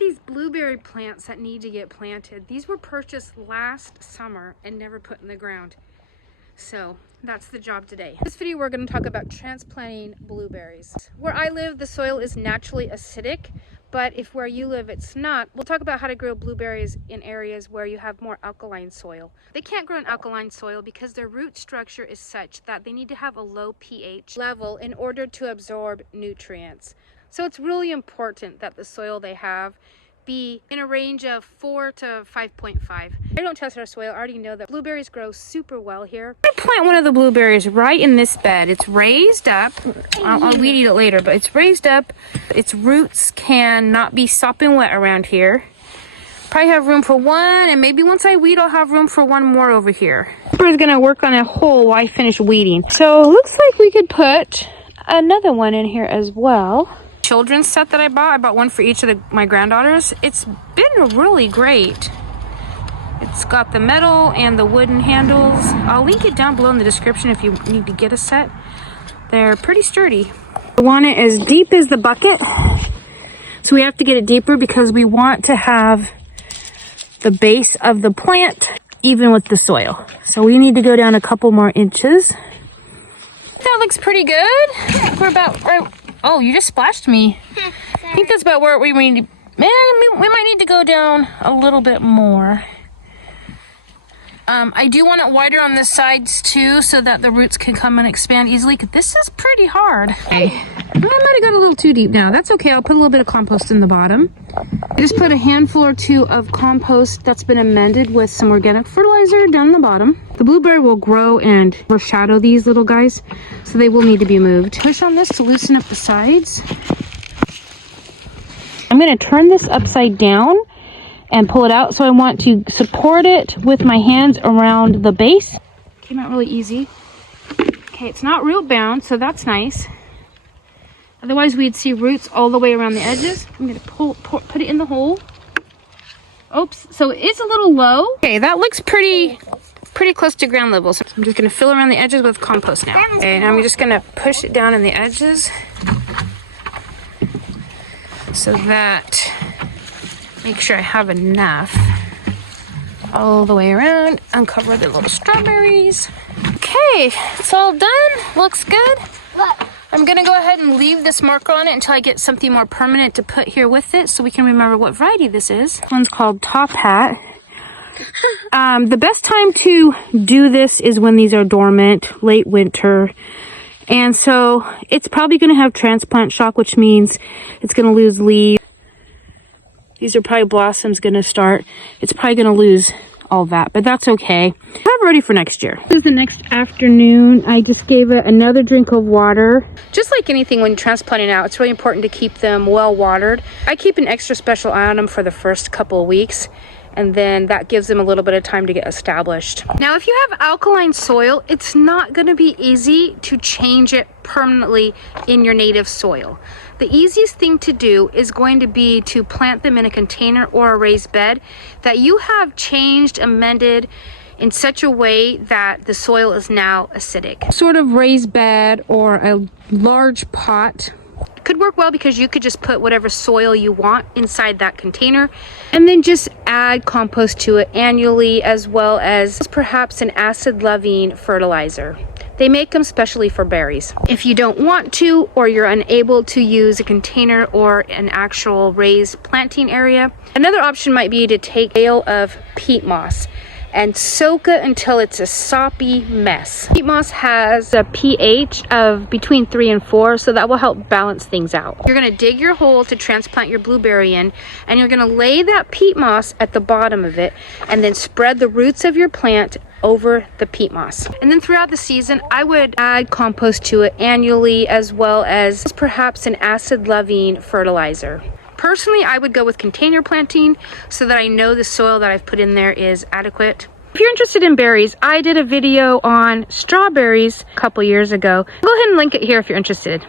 these blueberry plants that need to get planted. These were purchased last summer and never put in the ground. So that's the job today. In this video, we're going to talk about transplanting blueberries. Where I live, the soil is naturally acidic, but if where you live it's not, we'll talk about how to grow blueberries in areas where you have more alkaline soil. They can't grow in alkaline soil because their root structure is such that they need to have a low pH level in order to absorb nutrients. So it's really important that the soil they have be in a range of 4 to 5.5. I don't test our soil. I already know that blueberries grow super well here. I'm gonna plant one of the blueberries right in this bed. It's raised up. I'll weed eat it later, but it's raised up. Its roots can not be sopping wet around here. Probably have room for one, and maybe once I weed, I'll have room for one more over here. We're gonna work on a hole while I finish weeding. So it looks like we could put another one in here as well. Children's set that I bought one for each of my granddaughters. It's been really great. It's got the metal and the wooden handles. I'll link it down below in the description if you need to get a set. They're pretty sturdy. I want it as deep as the bucket, so we have to get it deeper because we want to have the base of the plant even with the soil. So we need to go down a couple more inches. That looks pretty good. I think we're about right. Oh, you just splashed me. I think that's about where we need to, we might need to go down a little bit more. I do want it wider on the sides too, so that the roots can come and expand easily, because this is pretty hard. Okay. I might have got a little too deep now. That's okay. I'll put a little bit of compost in the bottom. I just put a handful or two of compost that's been amended with some organic fertilizer down the bottom. The blueberry will grow and overshadow these little guys, so they will need to be moved. Push on this to loosen up the sides. I'm going to turn this upside down and pull it out. So I want to support it with my hands around the base. Came out really easy. Okay, it's not root bound, so that's nice. Otherwise we'd see roots all the way around the edges. I'm going to put it in the hole. Oops, so it's a little low. Okay, that looks pretty close to ground level. So I'm just going to fill around the edges with compost now. Okay, and I'm just going to push it down in the edges so that, make sure I have enough all the way around. Uncover the little strawberries. Okay, it's all done. Looks good. I'm gonna go ahead and leave this marker on it until I get something more permanent to put here with it, so we can remember what variety this is. This one's called Top Hat. The best time to do this is when these are dormant, late winter. And so it's probably gonna have transplant shock, which means it's gonna lose leaves. These are probably blossoms gonna start. It's probably gonna lose all that, but that's okay. I'm ready for next year. This is the next afternoon. I just gave it another drink of water. Just like anything when transplanting out, it's really important to keep them well watered. I keep an extra special eye on them for the first couple of weeks, and then that gives them a little bit of time to get established. Now, if you have alkaline soil, it's not gonna be easy to change it permanently in your native soil. The easiest thing to do is going to be to plant them in a container or a raised bed that you have changed, amended in such a way that the soil is now acidic. Sort of raised bed or a large pot could work well, because you could just put whatever soil you want inside that container and then just add compost to it annually, as well as perhaps an acid-loving fertilizer. They make them specially for berries. If you don't want to, or you're unable to use a container or an actual raised planting area, another option might be to take a bale of peat moss and soak it until it's a soppy mess. Peat moss has a pH of between 3 and 4, so that will help balance things out. You're gonna dig your hole to transplant your blueberry in, and you're gonna lay that peat moss at the bottom of it, and then spread the roots of your plant over the peat moss. And then throughout the season, I would add compost to it annually, as well as perhaps an acid-loving fertilizer. Personally, I would go with container planting so that I know the soil that I've put in there is adequate. If you're interested in berries, I did a video on strawberries a couple years ago. Go ahead and link it here if you're interested.